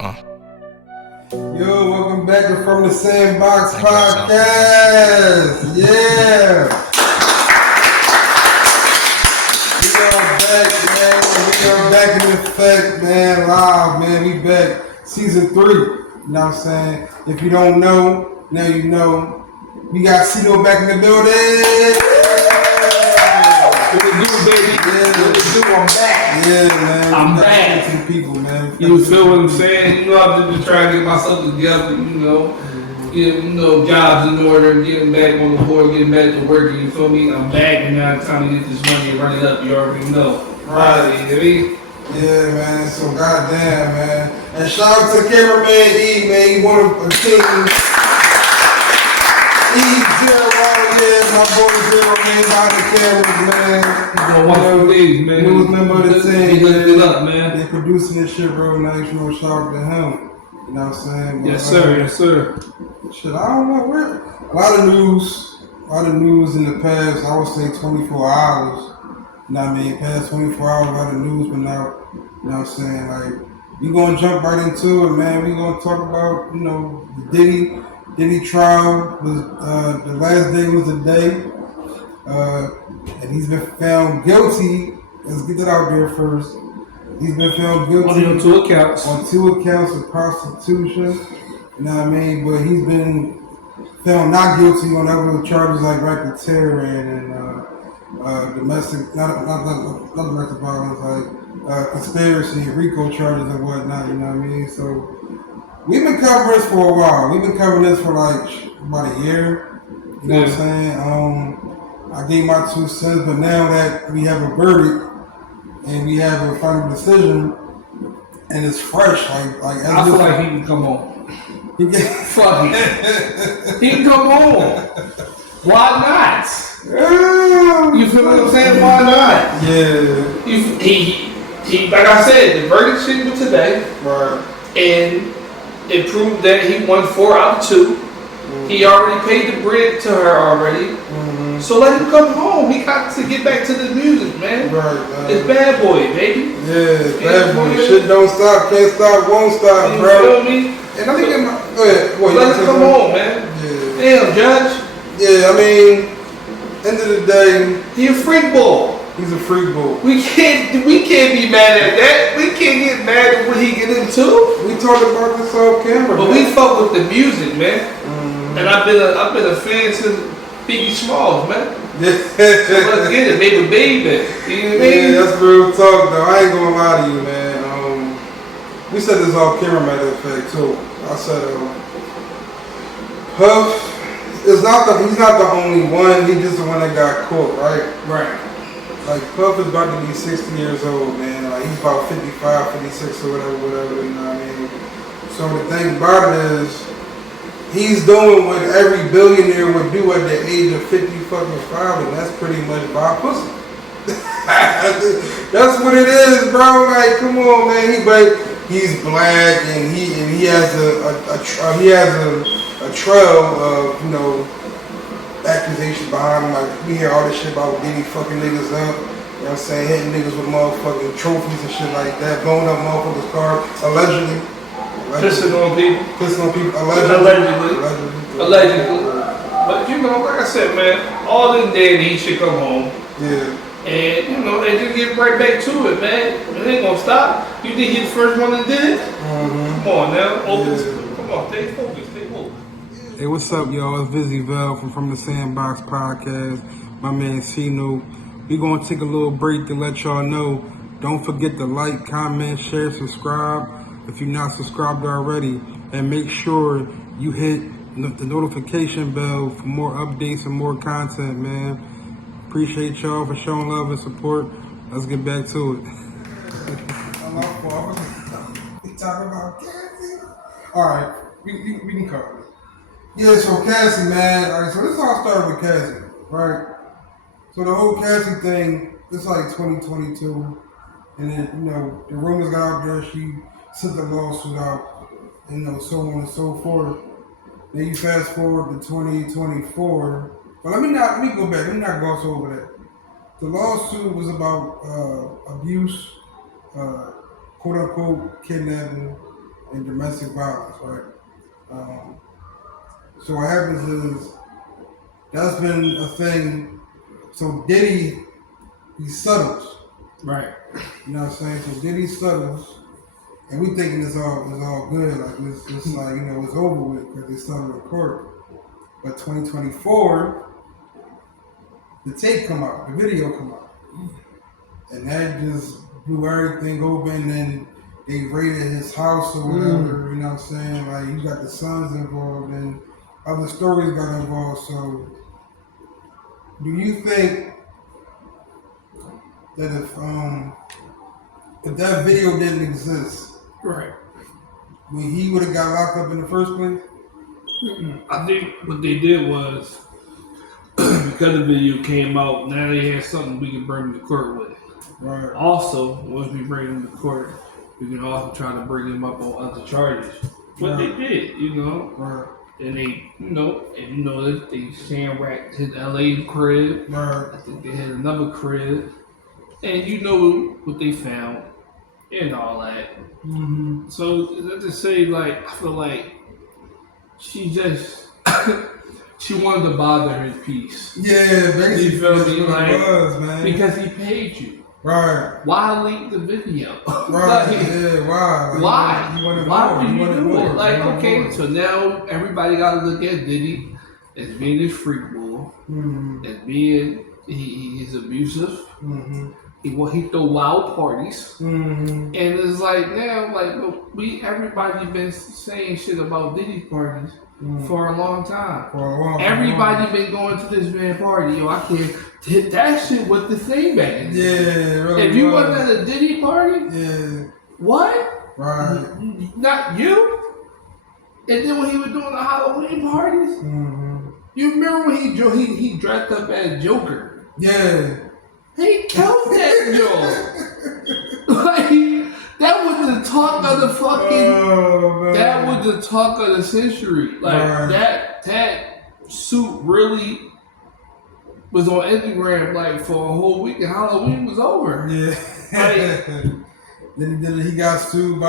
Yo, welcome back to From the Sandbox Podcast. Yeah. We are back, man. We are back in effect, man. Live, man. We back. Season 3. You know what I'm saying? If you don't know, now you know. We got Cito back in the building. What it do, baby? Yeah. What it do? I'm back. Yeah, man. I'm back. To the people, man. You feel what I'm saying? You know, I'm just trying to get myself together, get, jobs in order, getting back on the board, getting back to work, you feel me? I'm back and now it's time to get this money and run it up, you already know. Right. Yeah, man. So, goddamn, man. And shout out to cameraman E, man. He one of the team. E0, yeah, my boy Zero, man, by the cameras, man. One days, man. Newest member of the team, Good up, man. They producing this shit real nice, shout out to him. You know what I'm saying? But, Yes, sir. Yes, sir. Shit, I don't know where. A lot of news in the past, I would say 24 hours. You know what I mean? Past 24 hours, a lot of news been out. You know what I'm saying? Like, we gonna jump right into it, man. We gonna talk about, the Diddy trial was the last day was the day, and he's been found guilty. Let's get that out there first. He's been found guilty Only on 2 accounts. On 2 accounts of prostitution. You know what I mean? But he's been found not guilty on other charges like racketeering and domestic, not domestic violence, like conspiracy, RICO charges and whatnot. You know what I mean? So. We've been covering this for a while. We've been covering this for like about a year. You know what I'm saying? I gave my 2 cents, but now that we have a verdict and we have a final decision and it's fresh, I feel like he can come on. Fuck it. He can come on. Why not? You feel what I'm saying? Why not? Yeah. He like I said, the verdict shit was today. Right. And it proved that he won 4 out of 2. Mm-hmm. He already paid the bread to her already. Mm-hmm. So let him come home. He got to get back to the music, man. Right. It's Bad Boy, baby. Yeah, it's Bad Boy. Shit don't stop, can't stop, won't stop, you bro. You feel me? And I think go ahead. Let him come home, man. Yeah. Damn, Judge. Yeah, I mean, end of the day, he a freak ball. He's a freak ball. We can't be mad at that. We can't get mad at what he get into. We talked about this off camera, but man. we fuck with the music, man. Mm-hmm. And I've been a fan since Biggie Smalls, man. Yeah. So let's get it, baby. You know what I mean? Yeah, that's real talk, though. I ain't gonna lie to you, man. We said this off camera, matter of fact, too. I said, Puff, he's not the only one. He's just the one that got caught, right? Right. Like, Puff is about to be 60 years old, man. Like, he's about 55, 56 or whatever, you know what I mean? So the thing about it is, he's doing what every billionaire would do at the age of 50 fucking 5, and that's pretty much buy pussy. That's what it is, bro. Like, come on, man. He's black, and he has a trail of, accusations behind him. Like, we hear all this shit about Diddy fucking niggas up. You know what I'm saying? Hitting niggas with motherfucking trophies and shit like that. Blowing up motherfuckers' cars. Allegedly. Pissing on people. Allegedly. But, like I said, man, all in day and he should come home. Yeah. And, and just get right back to it, man. It ain't gonna stop. You think he's the first one that did it? Mm-hmm. Come on now. Come on, stay focused. Hey, what's up, y'all? It's Vizzy Vel from the Sandbox Podcast. My man Cino. We gonna take a little break to let y'all know. Don't forget to like, comment, share, subscribe if you're not subscribed already, and make sure you hit the notification bell for more updates and more content, man. Appreciate y'all for showing love and support. Let's get back to it. We talking about Cassie? All right, we can cover it. Yeah, so Cassie, man. All right, so this all started with Cassie, right? So the whole Cassie thing, it's like 2022, and then the rumors got out there. She sent the lawsuit out, so on and so forth. Then you fast forward to 2024. But let me go back. Let me not gloss over that. The lawsuit was about abuse, quote unquote kidnapping, and domestic violence, right? Um, so what happens is that's been a thing. So Diddy, he settles. Right. You know what I'm saying? So Diddy settles, and we thinking it's all good. Like it's like it's over with because they settled in court. But 2024, the tape come out, the video come out, and that just blew everything open. And they raided his house or whatever. You know what I'm saying? Like you got the sons involved, and other stories got involved. So, do you think that if that video didn't exist, Right. when he would have got locked up in the first place? I think what they did was because the video came out, now they had something we can bring him to court with. Right. Also, once we bring him to court, we can also try to bring him up on other charges. What they did, Right. and they, that they sand-racked his LA crib. Right. I think they had another crib, and you know what they found and all that. Mm-hmm. So let's just say, like, I feel like she just she wanted to bother his peace. Yeah, basically, You feel me? that's what Like, it was, man. because he paid you. Right. Why leak the video? Right. Like, yeah. Why? Like, why? Why would you do more. it? Like, okay, so now everybody got to look at Diddy as being this freak bull, as being he's abusive. Mm-hmm. He throw wild parties, Mm-hmm. and it's like now, like look, everybody been saying shit about Diddy parties for a long time. For a long time. Everybody been going to this man party. Yo, I can't. That shit was the thing back in the day. Yeah. It really If you was. wasn't at a Diddy party, Yeah. what? Right. Not you. And then when he was doing the Halloween parties, Mm-hmm. you remember when he dressed up as Joker? Yeah. He killed that Joe. Like that was the talk of the fucking. Oh, man. That was the talk of the century. Like that suit really was on Instagram like for a whole week, and Halloween was over. Yeah. Like, then he got sued by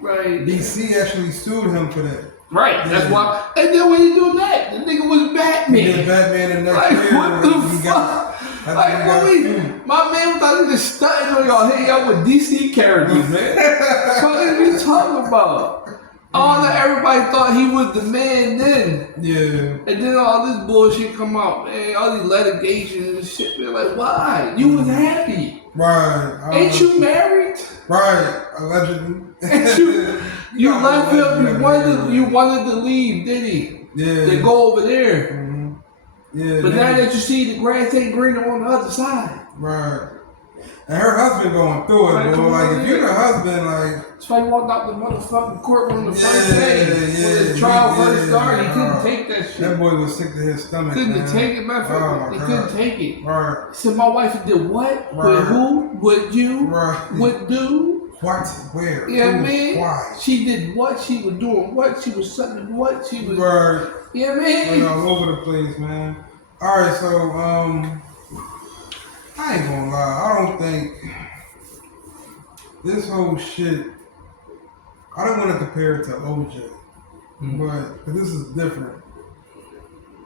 right. DC actually sued him for that. Right, that's why. And then when he do that, the nigga was Batman. He did Batman in next Like, year. what the fuck? Like, my man thought he just stunting on y'all, hitting y'all with DC characters, man. What are we talking about? All that everybody thought he was the man then. Yeah. And then all this bullshit come out, man. All these litigations and shit. They're like, why? You was happy. Right. Ain't you married? Right. Allegedly. Ain't you left him. You wanted to leave, Diddy. Yeah. To go over there. Mm-hmm. Yeah. But now that you see the grass ain't greener on the other side. Right. And her husband going through it, Like, bro. Like, if you're the yeah. husband, like... That's why he walked out the motherfucking courtroom the first day. When the trial first started, he couldn't take that shit. That boy was sick to his stomach, Couldn't man. take it, man. Oh, He God. couldn't take it. Right. He said, my wife did what? Right. With who? With you? Right. With do? What? Where? You know what I Who? mean? Why? She did what? She was doing what? She was sucking what? She was... Right. You know what I mean? All over the place, man. Alright, so, I ain't gonna lie. I don't think this whole shit, I don't want to compare it to OJ, but 'cause this is different.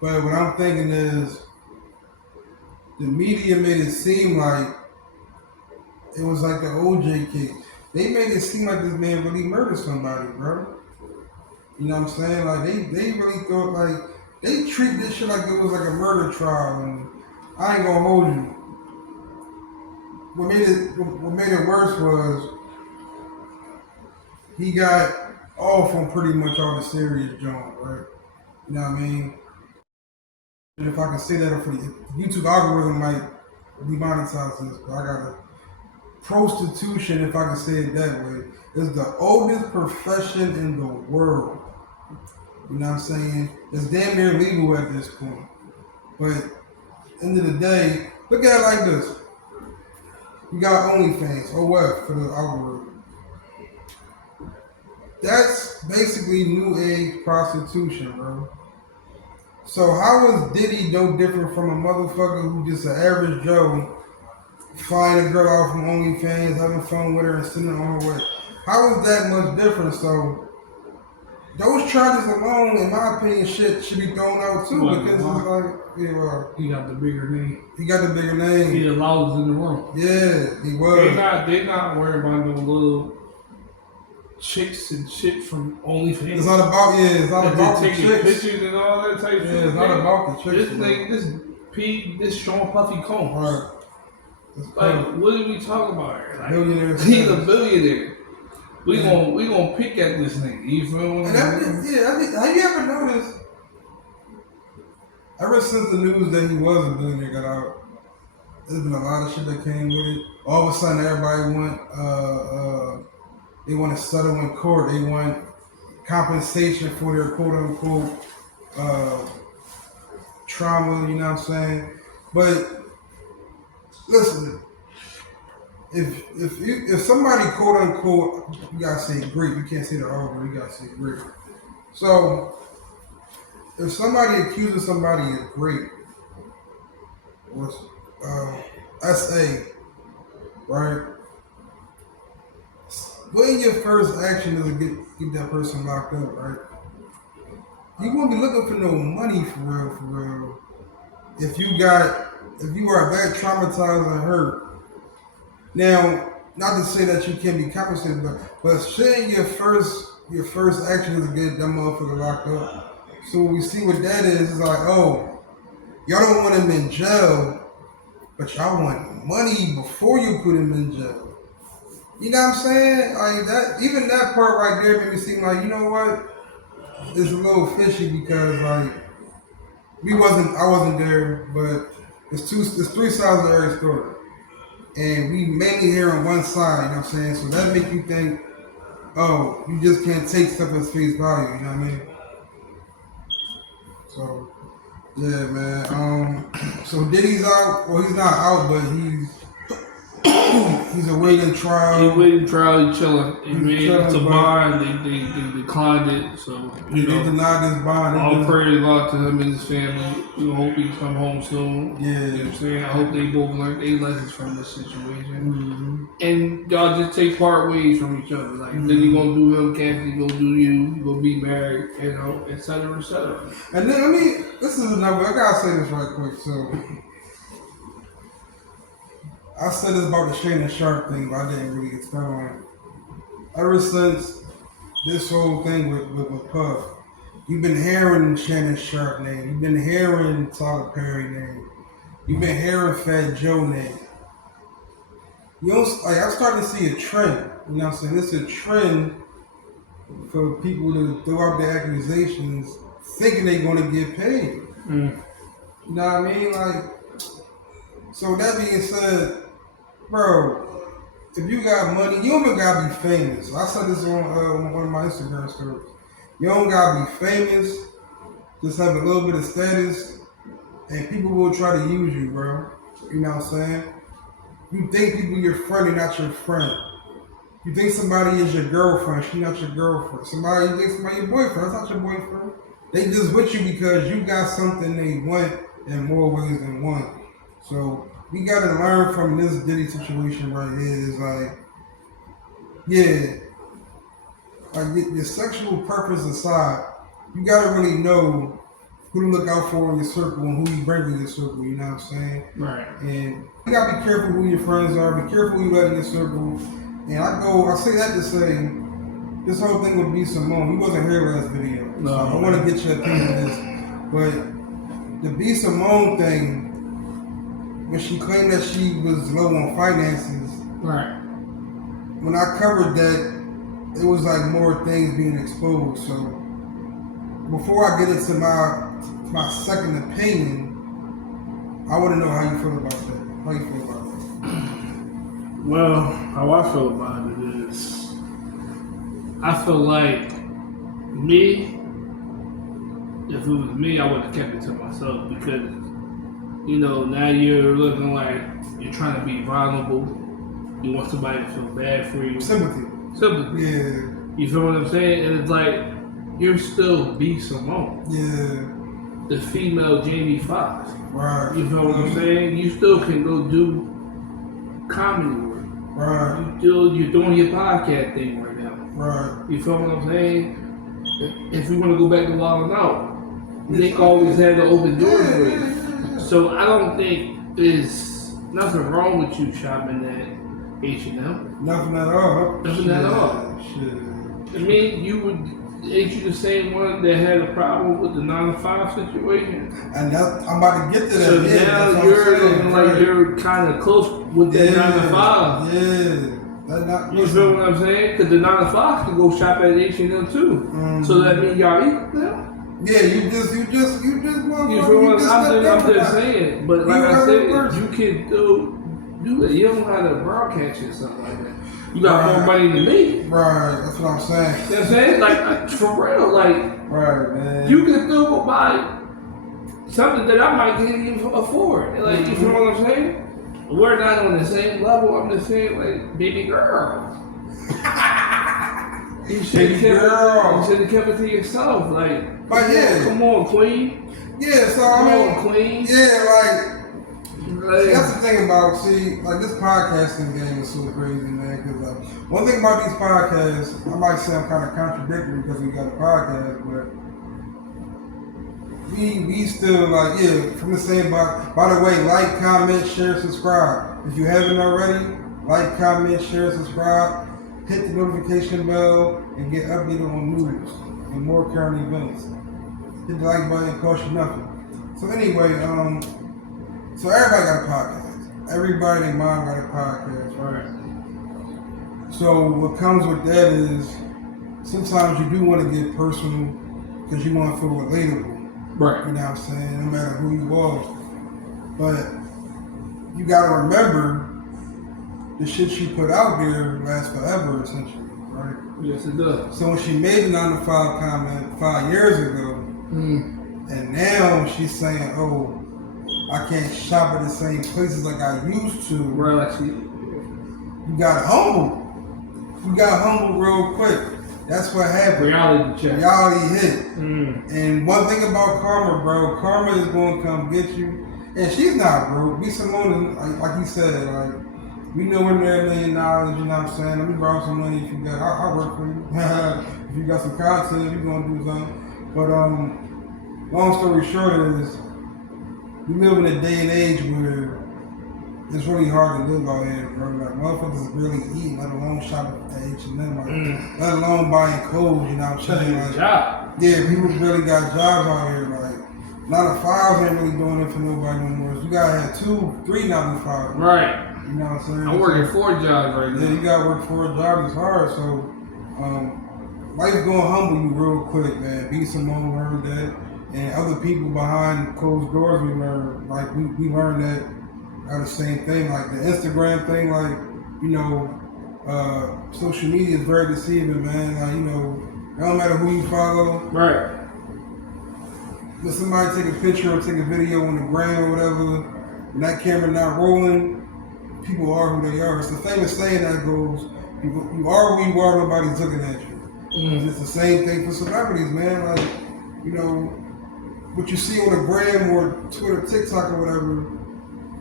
But what I'm thinking is, the media made it seem like it was like the OJ case. They made it seem like this man really murdered somebody, bro. You know what I'm saying? Like they really thought like they treat this shit like it was like a murder trial, and I ain't gonna hold you. What made it worse was he got off on pretty much all the serious junk, right? You know what I mean? And if I can say that for the YouTube algorithm might demonetize this, but I got a prostitution, if I can say it that way, is the oldest profession in the world. You know what I'm saying? It's damn near legal at this point. But end of the day, look at it like this. You got OnlyFans, OF for the algorithm. That's basically new age prostitution, bro. So how is Diddy no different from a motherfucker who just an average Joe flying a girl out from OnlyFans, having fun with her and sending her on her way? How is that much different? So those charges alone, in my opinion, should be thrown out too because it's like, yeah, well, he got the bigger name. he got the bigger name. He the loudest in the room. Yeah, he was. They not worried about no little chicks and shit from OnlyFans. It's not about it's not about the taking chicks. pictures and all that type of shit. It's not about the chicks. This Sean Puffy Combs. Right. Like, what are we talking about here? Like, billionaire. He's a billionaire. We gonna pick at this nigga. You feel me? And I think, have you ever noticed? Ever since the news that he was a billionaire got out, there's been a lot of shit that came with it. All of a sudden, everybody they want to settle in court. They want compensation for their quote unquote trauma. You know what I'm saying? But listen, if somebody quote unquote, you gotta say great. You can't say the R word. You gotta say great. So if somebody accuses somebody of great, or SA, right? When your first action is to get that person locked up, right? You won't be looking for no money for real. If you are that traumatized and hurt. Now, not to say that you can't be compensated, but saying your first action is to get that motherfucker locked up. So what we see what that is like, oh, y'all don't want him in jail, but y'all want money before you put him in jail. You know what I'm saying? Like that, even that part right there made me seem like, you know what? It's a little fishy because like I wasn't there, but it's three sides of every story. And we mainly hear on one side, you know what I'm saying? So that make you think, oh, you just can't take stuff as face value, you know what I mean? So yeah, man. So Diddy's out. Well, he's not out, but he's awaiting trial. He's waiting trial. He's chilling. He made it to bond. They declined it. So they denied this bond. All praise God to him and his family. We hope he come home soon. Yeah, you know what I'm saying. I hope they both learn their lessons from this situation. Mm-hmm. And y'all just take part ways from each other. Like then he gonna do him, Kathy gonna do you. You gonna be married, you know, etc. etc. And then this is another. I gotta say this right quick. So I said this about the Shannon Sharp thing, but I didn't really expand on it. Ever since this whole thing with Puff, you've been hearing Shannon Sharp name, you've been hearing Tyler Perry name, you've been hearing Fat Joe name. I'm starting to see a trend. You know what I'm saying? It's a trend for people to throw out their accusations thinking they're going to get paid. You know what I mean? Like, so that being said, bro, if you got money, you don't even gotta be famous. I said this on one of my Instagram stories. You don't gotta be famous. Just have a little bit of status, and people will try to use you, bro. You know what I'm saying? You think people your friend, they're not your friend. You think somebody is your girlfriend, she's not your girlfriend. You think somebody your boyfriend, that's not your boyfriend. They just with you because you got something they want in more ways than one. So we gotta learn from this Diddy situation right here. Is like, yeah, like your sexual purpose aside, you gotta really know who to look out for in your circle and who you bring in your circle. You know what I'm saying? Right. And you gotta be careful who your friends are. Be careful who you let in your circle. And I say that to say, this whole thing with B Simone, he wasn't here last video. No, so I want to get your opinion on this, but the B Simone thing, when she claimed that she was low on finances, right? When I covered that, it was like more things being exposed. So before I get into my second opinion, I want to know how you feel about that. How you feel about that? Well, how I feel about it is, I feel like me, if it was me, I would have kept it to myself because, you know, now you're looking like you're trying to be vulnerable. You want somebody to feel bad for you. Sympathy. Yeah. You feel what I'm saying? And it's like, you're still B Simone. Yeah. The female Jamie Foxx. Right. You feel what I'm saying? You still can go do comedy work. Right. You're doing your podcast thing right now. Right. You feel what I'm saying? If we want to go back to Wild 'N Out, Nick always had to open doors for you. So I don't think there's nothing wrong with you shopping at H&M. Nothing at all. Nothing at all. Shit. I mean, ain't you the same one that had a problem with the 9 to 5 situation? And I'm about to get to that. So yeah, now you're kind of close with the 9 to 5. Yeah. You feel what I'm saying? Because the 9 to 5 can go shop at H&M too. Mm-hmm. So that means y'all equal now. Yeah, you just You feel what I'm just saying? But like I said, you can do that. You don't have to broadcast or something like that. You got more money than me. Right, that's what I'm saying. You know what I'm saying? Like, for real, like, right, man. you can still buy something that I might can't even afford. Like, you feel what I'm saying? We're not on the same level. I'm just saying, like, baby girl. You should have kept it to yourself. Like, but yeah. Come on, queen. Yeah, so Come I mean, on, queen. Yeah, like, see, that's the thing about, like this podcasting game is so crazy, man. Because one thing about these podcasts, I might sound kind of contradictory because we got a podcast, but we still like, from the same box. By the way, like, comment, share, subscribe. If you haven't already, like, comment, share, subscribe. Hit the notification bell and get updated on news and more current events. Hit the like button, it costs you nothing. So anyway, so everybody got a podcast. Everybody in mind got a podcast, right? So what comes with that is sometimes you do want to get personal because you want to feel relatable. Right. You know what I'm saying? No matter who you are. But you got to remember the shit she put out there lasts forever, essentially, right? Yes, it does. So when she made the 9 to 5 comment 5 years ago, and now she's saying, oh, I can't shop at the same places like I used to. Right. You got humble. You got humble real quick. That's what happened. Reality check. Reality hit. And one thing about karma, bro, karma is going to come get you. And she's not broke. B Simone, like you said, like, we know we're there $1 million, you know what I'm saying? Let me borrow some money if you got, I'll work for you. If you got some content, you're going to do something. But long story short is, we live in a day and age where it's really hard to live out here, bro. Like, motherfuckers is really eating, let alone shopping at H&M, like, let alone buying clothes, you know what I'm saying? Like, yeah, people really got jobs out here, like, 9 to 5s ain't really doing it for nobody no more. So you gotta have 2, 3 9 to 5s. Right. You know what I'm saying? I'm working 4 jobs right now. Yeah, you gotta work 4 jobs. It's hard. So, life's gonna humble you real quick, man. B Simone heard that, and other people behind closed doors we learned. Like we learned that are the same thing. Like the Instagram thing, like social media is very deceiving, man. Like it don't matter who you follow. Right. Let somebody take a picture or take a video on the gram or whatever, and that camera not rolling. People are who they are. It's the famous saying that goes, you are who you are, nobody's looking at you. It's the same thing for celebrities, man. Like, what you see on the gram or Twitter, TikTok or whatever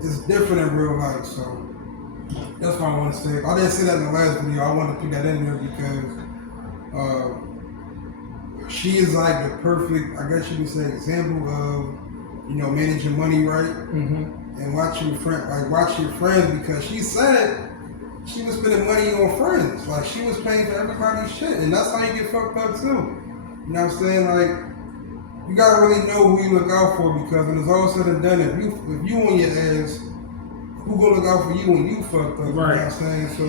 is different in real life. So that's what I want to say. I didn't say that in the last video. I want to put that in there because she is like the perfect, I guess you could say, example of, managing money right. And watch your friends, because she said she was spending money on friends. Like, she was paying for everybody's shit, and that's how you get fucked up too. You know what I'm saying? Like, you gotta really know who you look out for, because when it's all said and done, if you on your ass, who gonna look out for you when you fucked up? Right. You know what I'm saying? So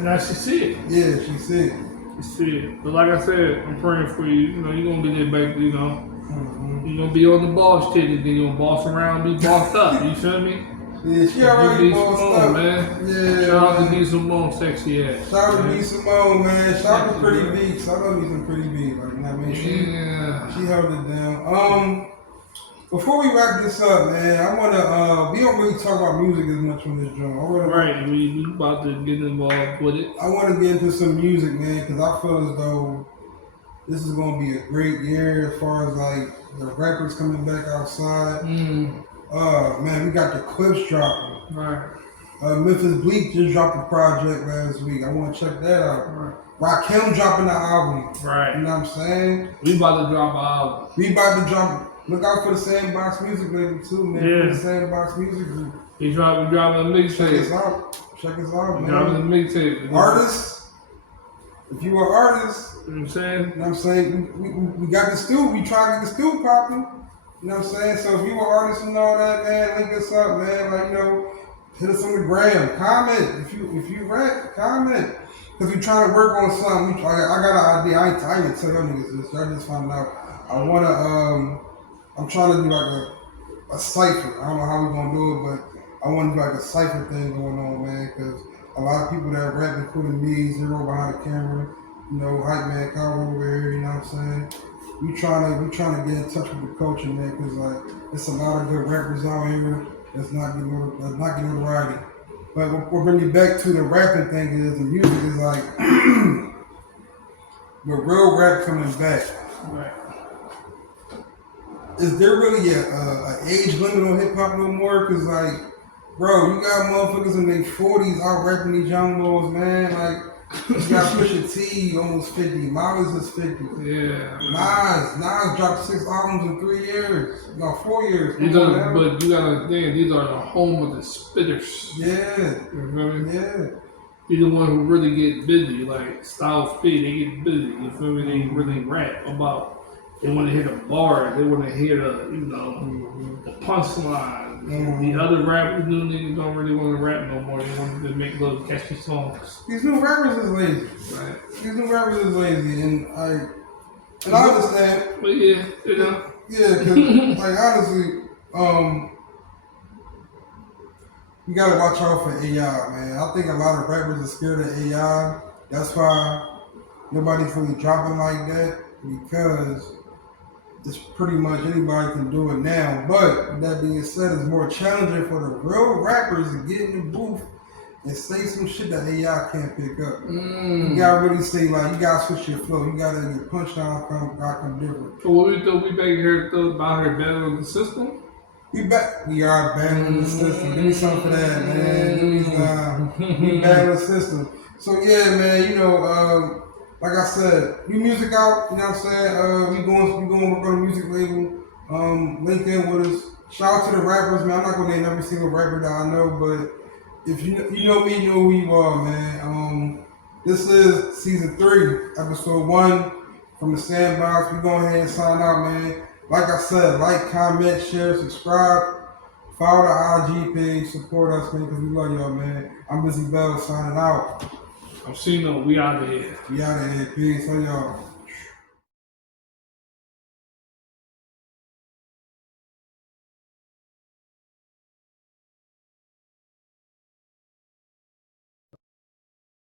now she see it. Yeah, she see it. She see it. But like I said, I'm praying for you. You're gonna get that back. You're gonna be on the boss ticket, then you're gonna boss around, be bossed up. You feel me? Yeah, she already bossed up, man. Yeah. Shout out to B Simone, sexy ass. Shout out to B Simone, man. Shout out to Pretty Beats. I love me some Pretty Beats. Like, you know what I mean? She held it down. Before we wrap this up, man, I wanna we don't really talk about music as much on this joint. Right, we about to get involved with it. I wanna get into some music, man, because I feel as though this is gonna be a great year as far as like the rappers coming back outside. Man, we got the clips dropping. Right. Memphis Bleak just dropped a project last week. I want to check that out. Right. Rakim dropping the album. Right. You know what I'm saying? We about to drop an album. We about to drop. Look out for the Sandbox Music label too, man. Yeah. For the Sandbox Music group. We dropping a Check us mixtape. out. Check us out, man. Dropping a mixtape. Artists. If you are artists, You know what I'm saying? you know what I'm saying? We got the stew. We trying to get the stew popping. You know what I'm saying? So if you are artists and all that, man, link us up, man. Like, you know, hit us on the gram. Comment. If you rap, comment. Because we trying to work on something. I got an idea. I ain't tell y'all niggas this. Y'all just found out. I'm trying to do like a cipher. I don't know how we gonna do it, but I want to do like a cipher thing going on, man. Because a lot of people that rap, including me, Zero behind the camera, you know, Hype Man, Kyle over here, you know what I'm saying? We trying to get in touch with the culture, man, because like it's a lot of good rappers out here that's not getting notoriety. But what brings me back to the rapping thing is the music is like the real rap coming back. Right. Is there really a age limit on hip hop no more? Cause like, bro, you got motherfuckers in their 40s out rapping these young boys, man. Like, you got Pusha T almost 50, Miles is 50. Yeah. Nas dropped 6 albums in 3 years, no 4 years. But you gotta understand, these are the home of the spitters. Yeah. You feel me? Yeah. These the ones who really get busy, like Styles P, they get busy. You feel me? They really rap about. They want to hear the bars. They want to hear the, the punchline. The other rappers, new niggas don't really want to rap no more. They want to make little catchy songs. These new rappers is lazy. Right. These new rappers is lazy, and I understand. But yeah, you know. Yeah, because like honestly, you gotta watch out for AI, man. I think a lot of rappers are scared of AI. That's why nobody's really dropping like that, because it's pretty much anybody can do it now. But with that being said, it's more challenging for the real rappers to get in the booth and say some shit that AI can't pick up. You gotta really say, like, you gotta switch your flow. You gotta get punchline come different. So what we do, we back here about her battling the system? We are battling the system. Give me something for that, man. Give me some. We battling the system. So yeah, man, you know, like I said, new music out, you know what I'm saying? We going to work on a music label. Link in with us. Shout out to the rappers, man. I'm not gonna name every single rapper that I know, but if you know me, you know who you are, man. This is season 3, episode 1 from the Sandbox. We go ahead and sign out, man. Like I said, like, comment, share, subscribe, follow the IG page, support us, man, because we love y'all, man. I'm Busy Bell signing out. I'm seeing we out of here. We out of here. Peace on y'all.